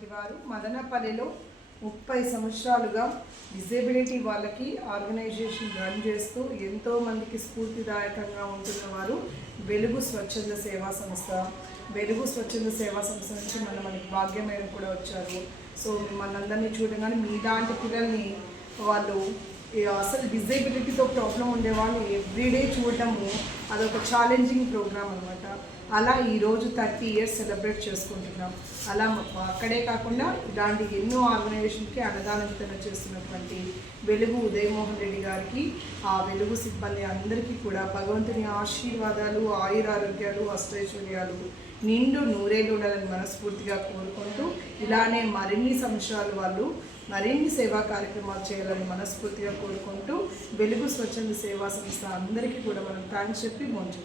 చేసినటువంటి వారు మదనపల్లిలో 30 సంవత్సరాలుగా డిజేబిలిటీ వాళ్ళకి ఆర్గనైజేషన్ రన్ చేస్తూ ఎంతో మందికి స్ఫూర్తిదాయకంగా ఉంటున్న వారు వెలుగు స్వచ్ఛంద సేవా సంస్థ. వెలుగు స్వచ్ఛంద సేవా సంస్థ నుంచి మనకి భాగ్యమేడం కూడా వచ్చారు. సో మనందరినీ చూడగానే మీలాంటి పిల్లల్ని వాళ్ళు అసలు డిజేబిలిటీతో ప్రాబ్లం ఉండేవాళ్ళు ఎవ్రీడే చూడటము అదొక ఛాలెంజింగ్ ప్రోగ్రామ్ అనమాట. అలా ఈరోజు 30 years సెలబ్రేట్ చేసుకుంటున్నాం. అలా అక్కడే కాకుండా ఇలాంటి ఎన్నో ఆర్గనైజేషన్కి అన్నదాన వితరణ చేస్తున్నటువంటి వెలుగు ఉదయమోహన్ రెడ్డి గారికి, ఆ వెలుగు సిబ్బంది అందరికీ కూడా భగవంతుని ఆశీర్వాదాలు, ఆయురారోగ్యాలు, అష్టైశ్వర్యాలు నిండు నూరేళ్ళు ఉండాలని మనస్ఫూర్తిగా కోరుకుంటూ ఇలానే మరిన్ని సంవత్సరాలు వాళ్ళు మరిన్ని సేవా కార్యక్రమాలు చేయాలని మనస్ఫూర్తిగా కోరుకుంటూ వెలుగు స్వచ్ఛంద సేవా సంస్థ అందరికీ కూడా మనం థ్యాంక్స్ చెప్పి మోంచు.